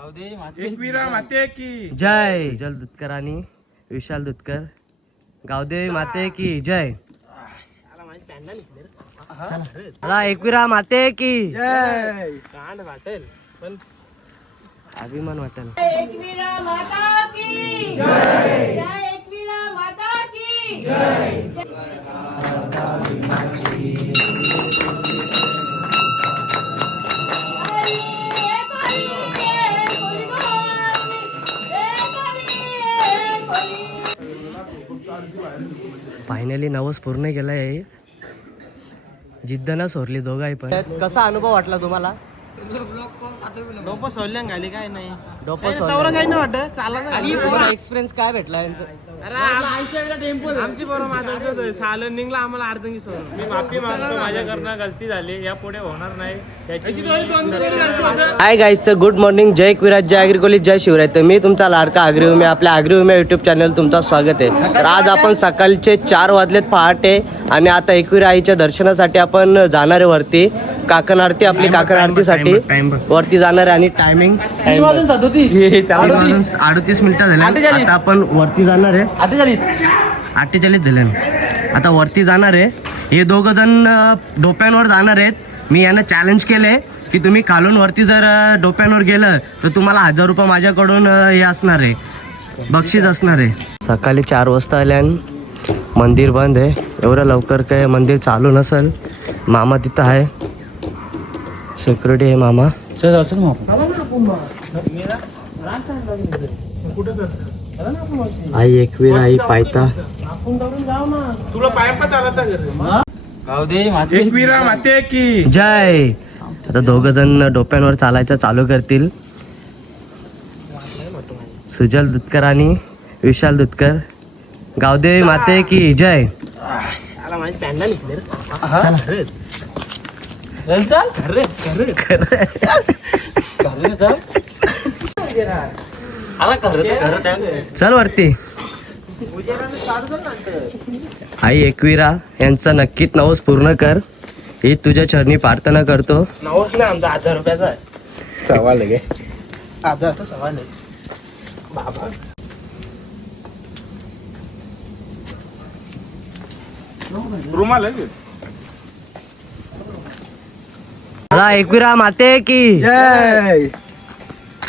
एकवीरा माते की जय. जल दुधकर आणि विशाल दुधकर. गावदेवी माते की जय. चला एकवीरा माते की जय. कांड वाटेल पण अभिमान वाटेल. एकवीरा माता की जय. जय एकवीरा माता की जय. फायनली नवस पूर्ण केलाय. जिद्द न सोडली दोघाही पण. कसा अनुभव वाटला तुम्हाला? डोपं सोडल्या घाली काय नाही डोपं तवरं काही नाही वाटत चालला एक्सपिरियन्स काय भेटला यांचा? आमची बरोबर माझं सालन निघला आम्हाला अर्धंगी सोडून मी माफी मागतो माझ्याकडनं गलती झाली यापुढे होणार नाही. हाय गाईज, तर गुड मॉर्निंग. जय एकविराज, जय अग्रिकोली, जय शिवराय. तर मी तुमचा लाडका आगरी उमे आपल्या आगरी उमे युट्यूब चॅनल तुमचं स्वागत आहे. तर आज आपण सकाळचे 4 वाजलेत पहाटे आणि आता एकविरा आईच्या दर्शनासाठी आपण जाणार आहे वरती. काकण आरती आपली काकण आरतीसाठी वरती जाणार आहे आणि टायमिंग 38 मिनिटं झाले. आता आपण वरती जाणार आहे. 48 झाले. आता वरती जाणार आहे. हे दोघं जण डोप्यांवर जाणार आहेत. मी यांना चॅलेंज केले की तुम्ही खालून वरती जर डोप्यांवर गेलं तर तुम्हाला 1000 रुपये माझ्याकडून हे असणार आहे, बक्षीस असणार आहे. सकाळी 4 वाजता आल्यान मंदिर बंद आहे. एवढं लवकर काय मंदिर चालू नसेल. मामा तिथं आहे, सिक्युरिटी आहे मामा. आई एकवीर, आई पायता. तुला पायपा चालता एकवीरा माते की जय. आता दोघं जण डोप्यांवर चालायचं चालू करतील. सुजल दुधकर आणि विशाल दुधकर. गावदेवी माते की जय. चल वरती. आई एकवीरा यांचा नक्कीच नवस पूर्ण कर ही तुझ्या चरणी प्रार्थना करतो. नवस नाही आमचा 1000 रुपयाचा आहे. सवाल आहे 1000चा सवाल आहे बाबा. रुमाल आहे चला एकवीरा माते की जय.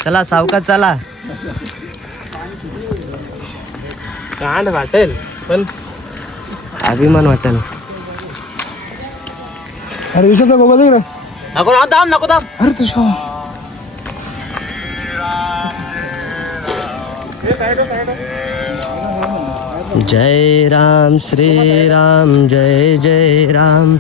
चला सावकाश चला. कांड वाटेल पण अभिमान वाटेल. अरे विषयाचा गोबा दे नको दाम नको दाम. अरे तुझ्या जय राम श्री राम जय जय राम.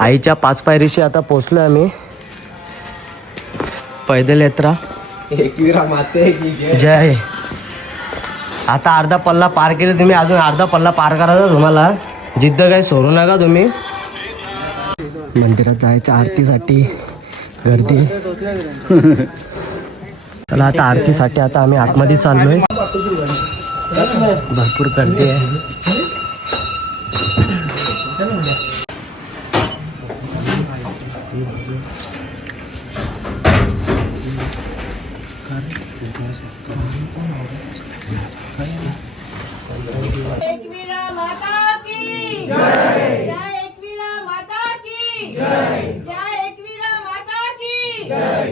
आईच्या 5 पायरीशी आता पोचलोय आम्ही. पैदल यात्रा. एकवीरा माते की जय. आता अर्धा पल्ला पार केले तुम्ही, अजून अर्धा पल्ला पार करायचा तुम्हाला. जिद्द काही सोडू नका तुम्ही. मंदिरात जायच्या आरतीसाठी गर्दी. चला आता आरतीसाठी आता आम्ही आतमध्ये चाललोय. भरपूर गर्दी आहे. एकवीरा माता की जय. जय एकवीरा माता की जय. जय एकवीरा माता की जय.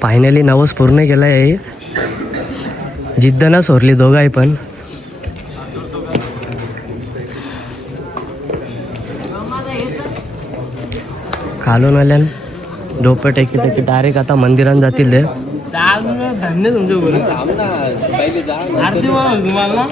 फायनली नवस पूर्ण केला आहे. जिद्द ना सोरली दोघाही पण. खालून आल्यान डोपं टेकी टेकी डायरेक्ट आता मंदिरात जातील ते. धन्य तुमच्या बोल आरती बघ तुम्हाला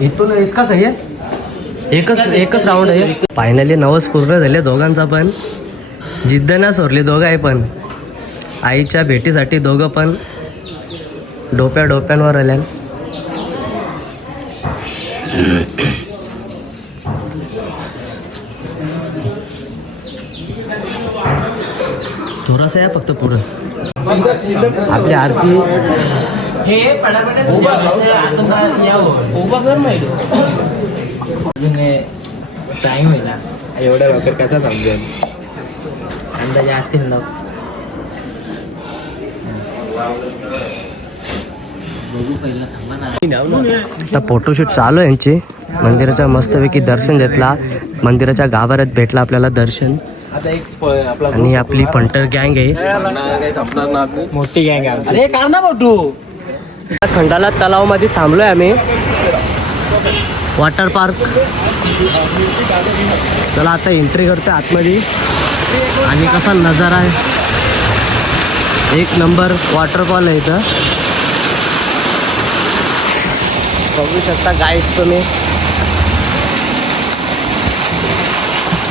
इथून इतकाच आहे. एकच राऊंड आहे. फायनली नवस पूर्ण झाले दोघांचा पण. जिद्द ना सोरली दोघं आहे पण. आईच्या भेटीसाठी दोघं पण डोप्यांवर आल्या. थोडासा या फक्त पुढं. आपली आरती हे उभा कर नाही टाइम आहे ना एवढ्या लवकर कसा समजेल. अंदाजे असतील ना. आता फोटोशूट चालू आहे यांची. मंदिराच्या मस्तपैकी दर्शन घेतला. मंदिराच्या गाभाऱ्यात भेटला आपल्याला दर्शन. आणि आपली पंटर गँग आहे. मोठी गँग आहे. अरे का ना फोटो. खंडाला तलाव मध्ये थांबलोय आम्ही. Water park. चला आता एंट्री करतोय आतमध्ये. आणि कसा नजारा आहे. एक नंबर वॉटरफॉल आहे इथं. बघू शकता गाईस तुम्ही.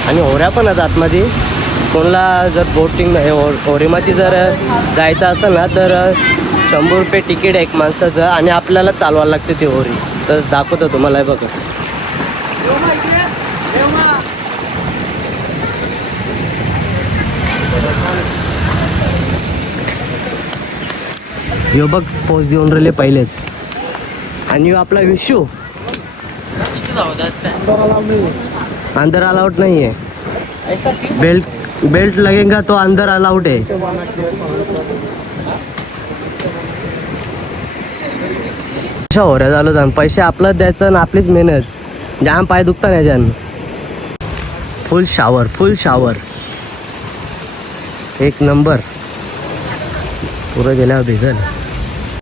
आणि होऱ्या पण आहेत आतमध्ये. कोणाला जर बोटिंग होरीमध्ये जर जायचं असेल ना तर 100 रुपये तिकीट आहे एक माणसाचं. आणि आपल्याला चालवायला लागते ती होरी. तर दाखवतो तुम्हाला हे बघा. यो बघ पोच देऊन राहिले पहिलेच. आणि आपला विशू अंदर अलाउड नाही आहे. बेल्ट लगेगा तो अंदर अलाउड आहे. होऱ्या झालं जाण पैसे आपलं द्यायचं ना आपलीच मेहनत. जाम पाय दुखता नाही जाण. फुल शावर एक नंबर. पुरं गेल्यावर भिजल.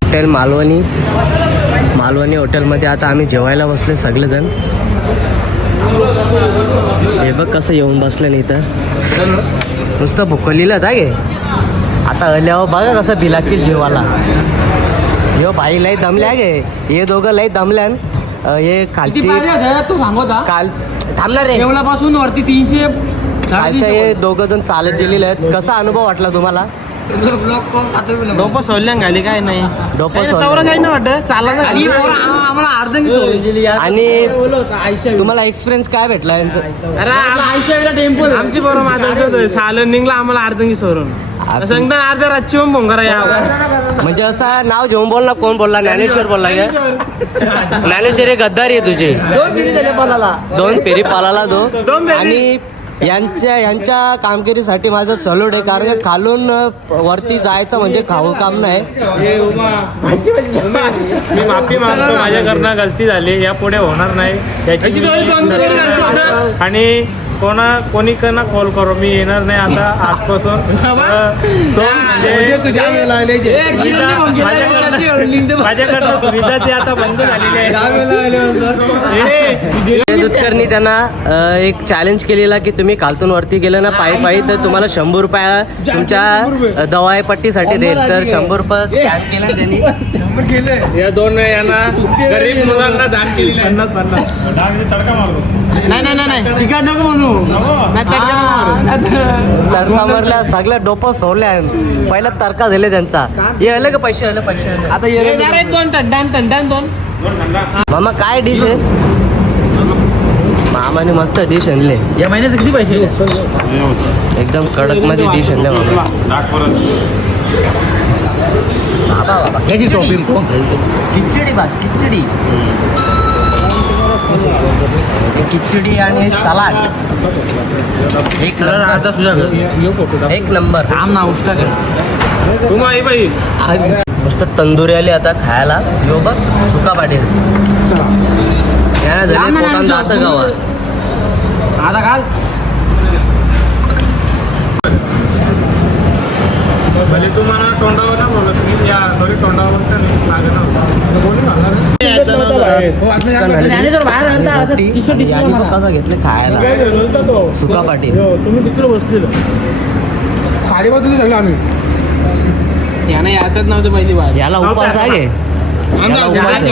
हॉटेल मालवणी हॉटेलमध्ये आता आम्ही जेवायला बसले सगळेजण. हे बघ कसं येऊन बसलं नाही तर नुसतं भुकलीला था गे. आता आल्यावर बघा कसं भिलातील जेवायला. यो भाई लई दमल्या गे. हे दोघं लई दमल्यान. हे खालती तू सांगता काल थांबणार रे. पासून वरती 300 कालचं हे दोघं जण चालत गेलेले आहेत. कसा अनुभव वाटला तुम्हाला? डोपं सोडल्यान घाली काय नाही. डोपं तवरं सोडलं. काही नाही वाटत चालत आम्हाला अर्ध सोडली. आणि तुम्हाला एक्सपिरियन्स काय भेटला यांचं? अरे टेम्पल आमची बरोबर माझं सालन निघला आम्हाला अर्धंगी सोडून सांगता अर्ध्या रातची फोन करा या. म्हणजे असं नाव घेऊन बोल ना. कोण बोलला? ज्ञानेश्वर बोलला का? ज्ञानेश्वर हे गद्दारी आहे तुझे. 2 फेरी झाले पालाला. 2 फेरी पालाला दो. दोन फेरी. आणि यांच्या कामगिरीसाठी माझं सल्यूट आहे. कारण खालून वरती जायचं म्हणजे खाऊ काम नाही. मी माफी मागतो माझ्याकडनं गलती झाली. यापुढे होणार नाही याची आणि कोणी कॉल करू. मी येणार नाही आता आजपासून. माझ्याकडनं सुविधा ती आता बंद झालेली आहे. दुधकरनी त्यांना एक चॅलेंज केलेला की तुम्ही खालतून वरती गेलं ना पायी तर तुम्हाला 100 रुपये तुमच्या दवाईपट्टीसाठी देईल. तर 100 रुपये स्कॅन केला त्यांनी. या दोन यांना गरीब मुलांना दान केलेलं आहे. 50 तडका मारतो. नाही तिकट नको म्हणू. तडका मारल्या सगळ्या डोपं सोडल्या. पहिला तडका झाले त्यांचा. हे आले का पैसे आले? आता दोन मामा काय डिश आहे? मामाने मस्त डिश आणले. या महिन्याचे किती पैसे? एकदम कडक मध्ये डिश आणले मामा. याची टॉपिंग खिचडी आणि सलाड एक नंबर. आम ना उष्टा कर. तुम्हाला बाई मस्त तंदुरी आली आता खायला. यो बघ सुका पाटील जातं गावात. आता घाल. भले तुम्हाला तोंडावर ना बोलत मी या घरी तोंडावर का नाही कसं घेतले खायला सुका पाटील. तुम्ही तिकडे बसलेलं गाडी बदलली सगळं आम्ही. यानं यातच नव्हते पाहिजे बाहेर. याला उपास आहे.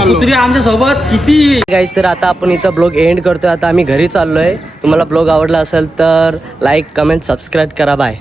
कुत्री आमच्या सोबत किती. गाईज तर आता आपण इथं ब्लॉग एंड करतोय. आता आम्ही घरी चाललोय. तुम्हाला ब्लॉग आवडला असेल तर लाईक कमेंट सबस्क्राईब करा. बाय.